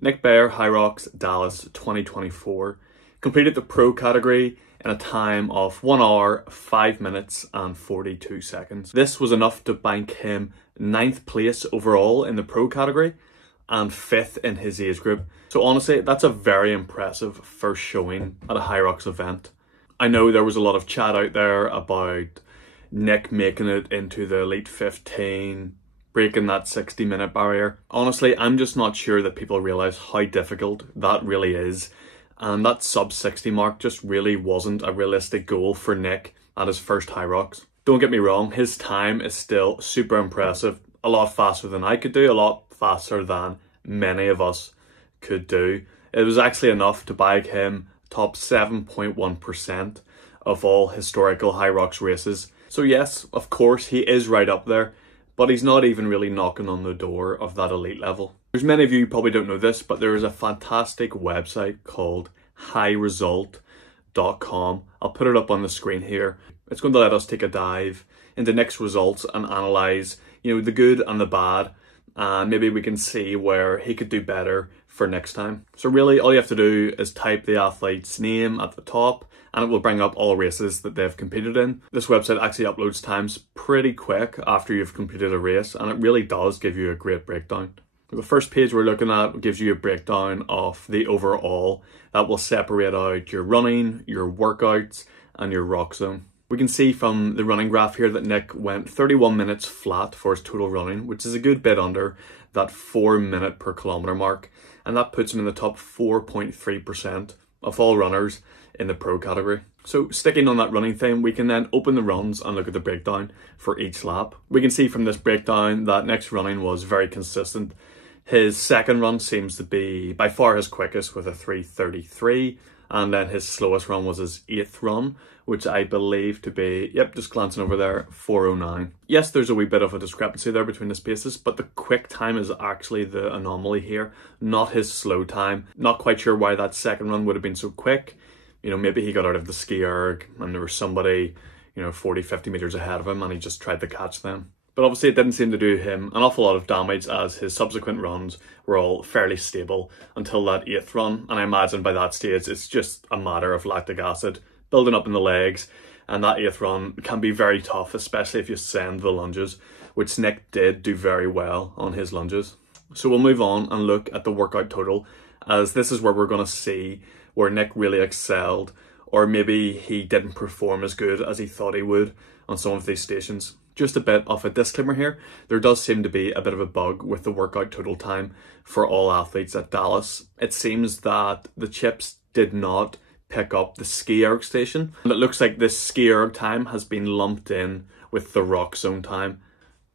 Nick Baer, Hyrox, Dallas 2024, completed the pro category in a time of 1 hour, 5 minutes and 42 seconds. This was enough to bank him 9th place overall in the pro category and 5th in his age group. So honestly, that's a very impressive first showing at a Hyrox event. I know there was a lot of chat out there about Nick making it into the Elite 15, breaking that 60-minute barrier. Honestly, I'm just not sure that people realise how difficult that really is. And that sub 60 mark just really wasn't a realistic goal for Nick at his first Hyrox. Don't get me wrong, his time is still super impressive. A lot faster than I could do, a lot faster than many of us could do. It was actually enough to bag him top 7.1% of all historical Hyrox races. So yes, of course, he is right up there, but he's not even really knocking on the door of that elite level. There's many of you who probably don't know this, but there is a fantastic website called highresult.com. I'll put it up on the screen here. It's going to let us take a dive into Nick's results and analyse, the good and the bad, and maybe we can see where he could do better for next time. So really, all you have to do is type the athlete's name at the top, and it will bring up all races that they've competed in. This website actually uploads times pretty quick after you've completed a race, and it really does give you a great breakdown. The first page we're looking at gives you a breakdown of the overall that will separate out your running, your workouts, and your rock zone. We can see from the running graph here that Nick went 31 minutes flat for his total running, which is a good bit under that 4 minute per kilometre mark, and that puts him in the top 4.3% of all runners in the pro category. So sticking on that running theme, we can then open the runs and look at the breakdown for each lap. We can see from this breakdown that Nick's running was very consistent. His second run seems to be by far his quickest with a 3:33, and then his slowest run was his 8th run, which I believe to be, just glancing over there, 4:09. Yes, there's a wee bit of a discrepancy there between the spaces, but the quick time is actually the anomaly here, not his slow time. Not quite sure why that second run would have been so quick. Maybe he got out of the ski erg and there was somebody, 40, 50 meters ahead of him and he just tried to catch them. But obviously it didn't seem to do him an awful lot of damage, as his subsequent runs were all fairly stable until that 8th run. And I imagine by that stage, it's just a matter of lactic acid building up in the legs. And that 8th run can be very tough, especially if you send the lunges, which Nick did do very well on his lunges. So we'll move on and look at the workout total, as this is where we're going to see where Nick really excelled, or maybe he didn't perform as good as he thought he would on some of these stations. Just a bit of a disclaimer here, there does seem to be a bit of a bug with the workout total time for all athletes at Dallas. It seems that the chips did not pick up the ski erg station, and it looks like this ski erg time has been lumped in with the rock zone time.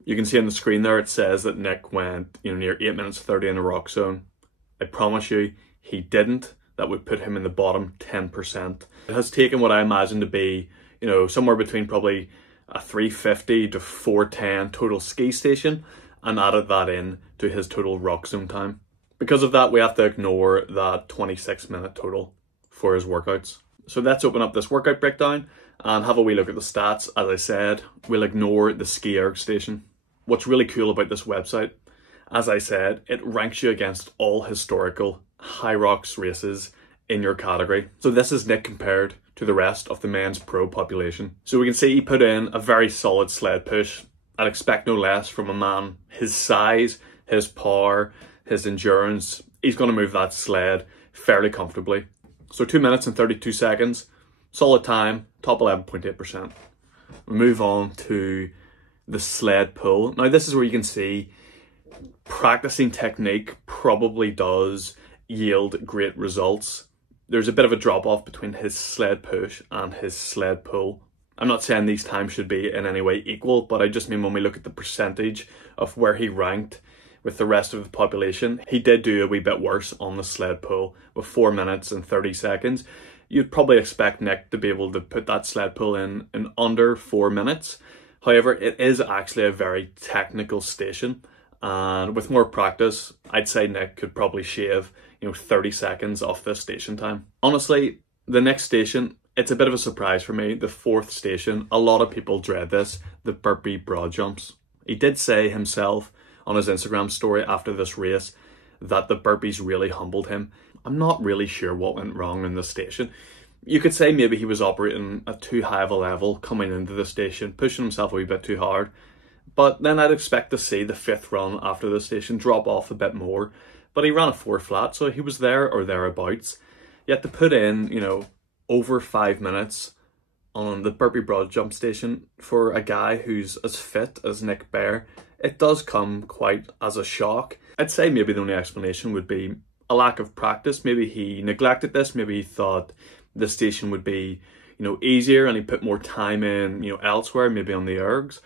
You can see on the screen there, it says that Nick went near 8 minutes 30 in the rock zone. I promise you, he didn't. That would put him in the bottom 10%. It has taken what I imagine to be, somewhere between probably a 350 to 410 total ski station, and added that in to his total rock zone time. Because of that, we have to ignore that 26-minute total for his workouts. So let's open up this workout breakdown and have a wee look at the stats. As I said, we'll ignore the ski erg station. What's really cool about this website, as I said, it ranks you against all historical Hyrox races in your category. So this is Nick compared to the rest of the men's pro population. So we can see he put in a very solid sled push. I'd expect no less from a man his size, his power, his endurance. He's going to move that sled fairly comfortably. So 2 minutes and 32 seconds, solid time, top 11.8%. We move on to the sled pull. Now this is where you can see practicing technique probably does yield great results. There's a bit of a drop off between his sled push and his sled pull. I'm not saying these times should be in any way equal, but I just mean when we look at the percentage of where he ranked with the rest of the population, he did do a wee bit worse on the sled pull with 4 minutes and 30 seconds. You'd probably expect Nick to be able to put that sled pull in under 4 minutes. However, it is actually a very technical station, and with more practice, I'd say Nick could probably shave 30 seconds off this station time. Honestly, the next station, it's a bit of a surprise for me. The 4th station, a lot of people dread this, the burpee broad jumps. He did say himself on his Instagram story after this race that the burpees really humbled him. I'm not really sure what went wrong in the station. You could say maybe he was operating at too high of a level coming into the station, pushing himself a wee bit too hard. But then I'd expect to see the 5th run after the station drop off a bit more. But he ran a 4 flat, so he was there or thereabouts. Yet to put in, you know, over 5 minutes on the burpee broad jump station for a guy who's as fit as Nick Bare, it does come quite as a shock. I'd say maybe the only explanation would be a lack of practice. Maybe he neglected this. Maybe he thought the station would be, you know, easier and he put more time in, you know, elsewhere, maybe on the ergs.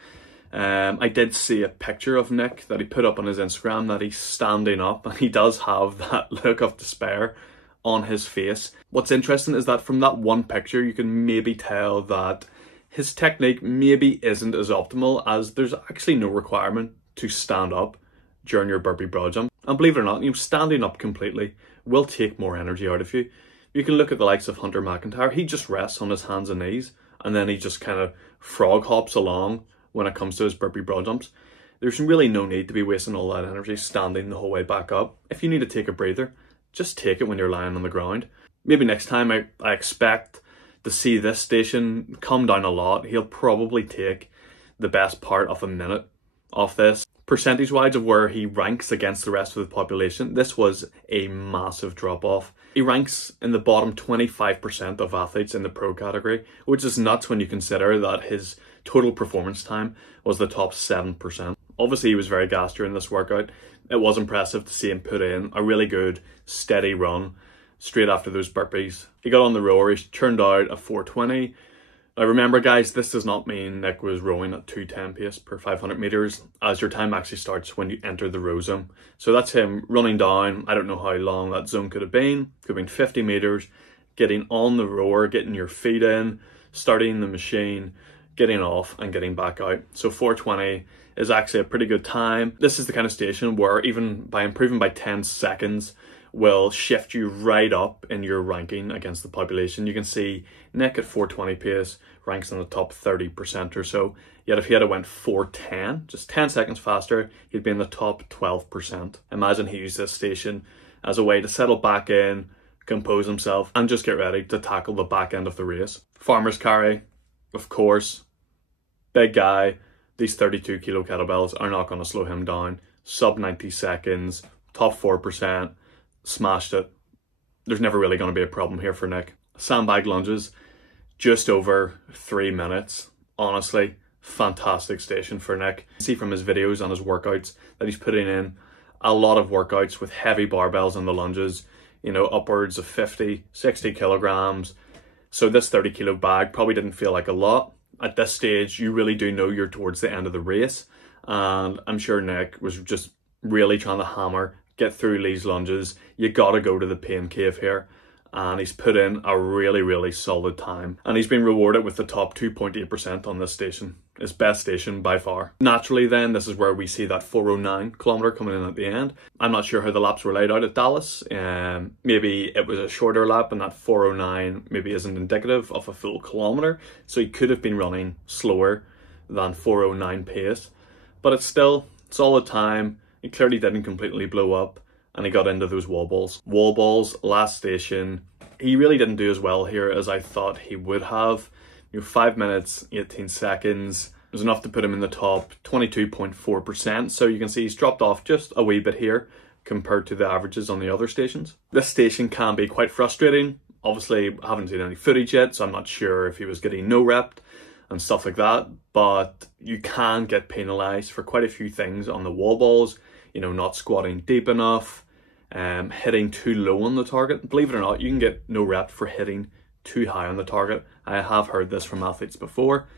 I did see a picture of Nick that he put up on his Instagram that he's standing up, and he does have that look of despair on his face. What's interesting is that from that one picture, you can maybe tell that his technique maybe isn't as optimal, as there's actually no requirement to stand up during your burpee broad jump. And believe it or not, you know, standing up completely will take more energy out of you. You can look at the likes of Hunter McIntyre. He just rests on his hands and knees, and then he just kind of frog hops along when it comes to his burpee broad jumps. There's really no need to be wasting all that energy standing the whole way back up. If you need to take a breather, just take it when you're lying on the ground. Maybe next time I expect to see this station come down a lot. He'll probably take the best part of a minute off this. Percentage-wise of where he ranks against the rest of the population, this was a massive drop-off. He ranks in the bottom 25% of athletes in the pro category, which is nuts when you consider that his total performance time was the top 7%. Obviously, he was very gassed during this workout. It was impressive to see him put in a really good, steady run straight after those burpees. He got on the rower, he turned out a 420. Now remember guys, this does not mean Nick was rowing at 2:10 pace per 500 meters, as your time actually starts when you enter the row zone. So that's him running down. I don't know how long that zone could have been 50 meters, getting on the rower, getting your feet in, starting the machine, getting off and getting back out. So 4:20 is actually a pretty good time. This is the kind of station where even by improving by 10 seconds will shift you right up in your ranking against the population. You can see Nick at 4:20 pace ranks in the top 30% or so. Yet if he had went 4:10, just 10 seconds faster, he'd be in the top 12%. Imagine he used this station as a way to settle back in, compose himself, and just get ready to tackle the back end of the race. Farmer's carry, of course, big guy. These 32 kilo kettlebells are not going to slow him down. Sub 90 seconds, top 4%, smashed it. There's never really going to be a problem here for Nick. Sandbag lunges, just over 3 minutes. Honestly, fantastic station for Nick. You can see from his videos and his workouts that he's putting in a lot of workouts with heavy barbells on the lunges, you know, upwards of 50, 60 kilograms. So this 30 kilo bag probably didn't feel like a lot. At this stage, you really do know you're towards the end of the race. And I'm sure Nick was just really trying to hammer, get through Lee's lunges. You gotta go to the pain cave here. And he's put in a really, really solid time. And he's been rewarded with the top 2.8% on this station. His best station by far. Naturally then, this is where we see that 409 kilometer coming in at the end. I'm not sure how the laps were laid out at Dallas. Maybe it was a shorter lap and that 409 maybe isn't indicative of a full kilometer. So he could have been running slower than 409 pace. But it's still solid time. He clearly didn't completely blow up. And he got into those wall balls. Wall balls, last station. He really didn't do as well here as I thought he would have. You know, 5 minutes, 18 seconds. It was enough to put him in the top 22.4%. So you can see he's dropped off just a wee bit here compared to the averages on the other stations. This station can be quite frustrating. Obviously, I haven't seen any footage yet, so I'm not sure if he was getting no rep and stuff like that. But you can get penalised for quite a few things on the wall balls. You know, not squatting deep enough. Hitting too low on the target. Believe it or not, you can get no rep for hitting too high on the target. I have heard this from athletes before.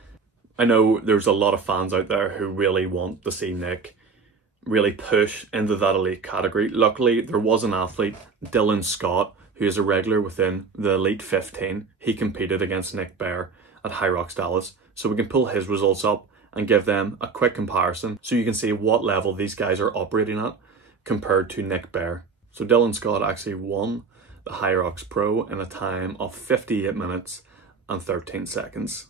I know there's a lot of fans out there who really want to see Nick really push into that elite category. Luckily, there was an athlete, Dylan Scott, who is a regular within the elite 15. He competed against Nick Bare at Hyrox Dallas. So we can pull his results up and give them a quick comparison so you can see what level these guys are operating at compared to Nick Bare. So Dylan Scott actually won the Hyrox Pro in a time of 58 minutes and 13 seconds.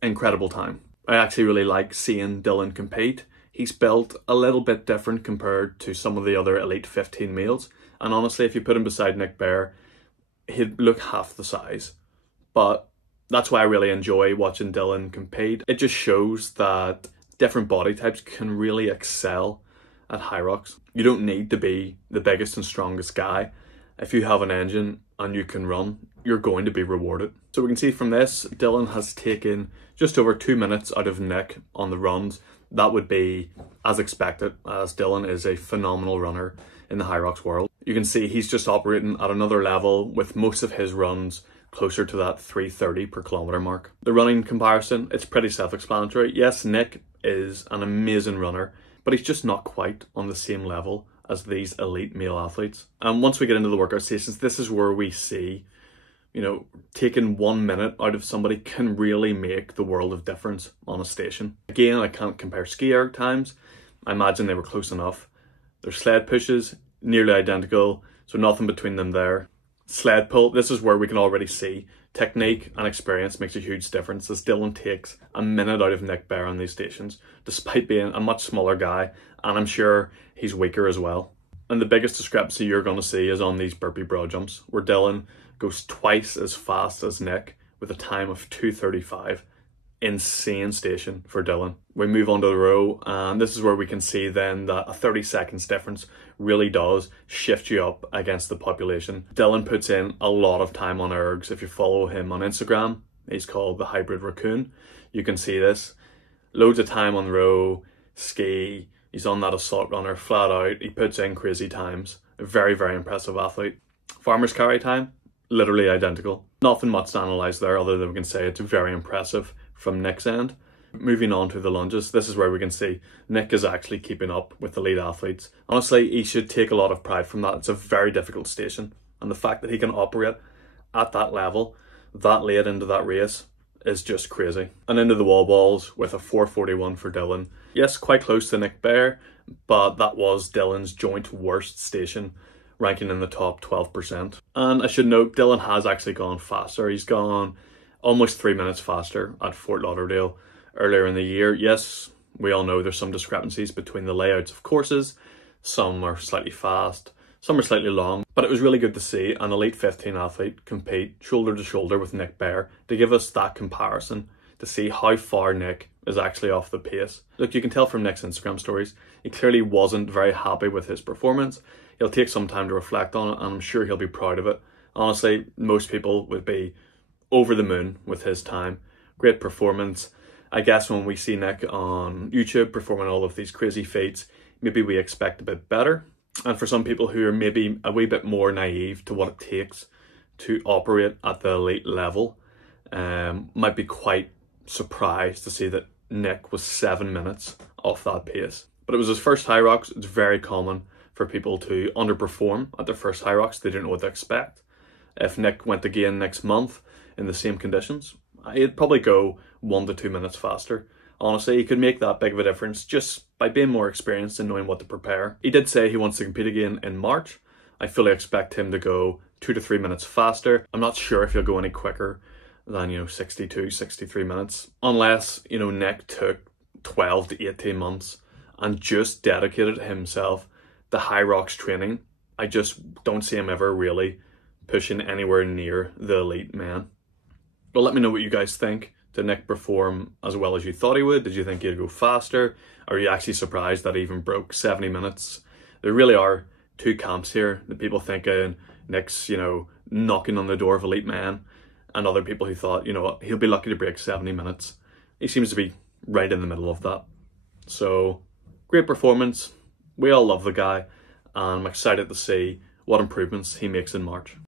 Incredible time. I actually really like seeing Dylan compete. He's built a little bit different compared to some of the other Elite 15 males. And honestly, if you put him beside Nick Bare, he'd look half the size. But that's why I really enjoy watching Dylan compete. It just shows that different body types can really excel at Hyrox. You don't need to be the biggest and strongest guy. If you have an engine and you can run, you're going to be rewarded. So we can see from this, Dylan has taken just over 2 minutes out of Nick on the runs. That would be as expected, as Dylan is a phenomenal runner in the Hyrox world. You can see he's just operating at another level with most of his runs closer to that 3:30 per kilometre mark. The running comparison, it's pretty self-explanatory. Yes, Nick is an amazing runner, but he's just not quite on the same level as these elite male athletes. And once we get into the workout stations, this is where we see, you know, taking 1 minute out of somebody can really make the world of difference on a station. Again, I can't compare ski erg times. I imagine they were close enough. Their sled pushes, nearly identical, so nothing between them there. Sled pull, this is where we can already see technique and experience makes a huge difference, as Dylan takes a minute out of Nick Bare on these stations, despite being a much smaller guy, and I'm sure he's weaker as well. And the biggest discrepancy you're going to see is on these burpee broad jumps, where Dylan goes twice as fast as Nick with a time of 2:35. Insane station for Dylan. We move on to the row, and this is where we can see then that a 30 seconds difference really does shift you up against the population. Dylan puts in a lot of time on ergs. If you follow him on Instagram, he's called the Hybrid Raccoon. You can see this. Loads of time on the row, ski, he's on that assault runner flat out. He puts in crazy times. A very, very impressive athlete. Farmer's carry time, literally identical. Nothing much to analyse there other than we can say it's very impressive from Nick's end. Moving on to the lunges, this is where we can see Nick is actually keeping up with the lead athletes. Honestly, he should take a lot of pride from that. It's a very difficult station, and the fact that he can operate at that level that late into that race is just crazy. And into the wall balls with a 4:41 for Dylan. Yes, quite close to Nick Bare, but that was Dylan's joint worst station, ranking in the top 12%. And I should note, Dylan has actually gone faster. He's gone almost 3 minutes faster at Fort Lauderdale earlier in the year. Yes, we all know there's some discrepancies between the layouts of courses. Some are slightly fast, some are slightly long, but it was really good to see an Elite 15 athlete compete shoulder to shoulder with Nick Bare to give us that comparison, to see how far Nick is actually off the pace. Look, you can tell from Nick's Instagram stories, he clearly wasn't very happy with his performance. He'll take some time to reflect on it, and I'm sure he'll be proud of it. Honestly, most people would be over the moon with his time. Great performance. I guess when we see Nick on YouTube performing all of these crazy feats, maybe we expect a bit better. And for some people who are maybe a wee bit more naive to what it takes to operate at the elite level, might be quite surprised to see that Nick was 7 minutes off that pace. But it was his first Hyrox. It's very common for people to underperform at their first Hyrox. They don't know what to expect. If Nick went again next month in the same conditions, he'd probably go 1 to 2 minutes faster. Honestly, he could make that big of a difference just by being more experienced and knowing what to prepare. He did say he wants to compete again in March. I fully expect him to go 2 to 3 minutes faster. I'm not sure if he'll go any quicker than, 62, 63 minutes. Unless, Nick took 12 to 18 months and just dedicated himself to Hyrox training. I just don't see him ever really pushing anywhere near the elite men. But let me know what you guys think. Did Nick perform as well as you thought he would? Did you think he'd go faster? Are you actually surprised that he even broke 70 minutes? There really are two camps here. The people thinking Nick's, knocking on the door of elite men, and other people who thought, he'll be lucky to break 70 minutes. He seems to be right in the middle of that. So, great performance. We all love the guy, and I'm excited to see what improvements he makes in March.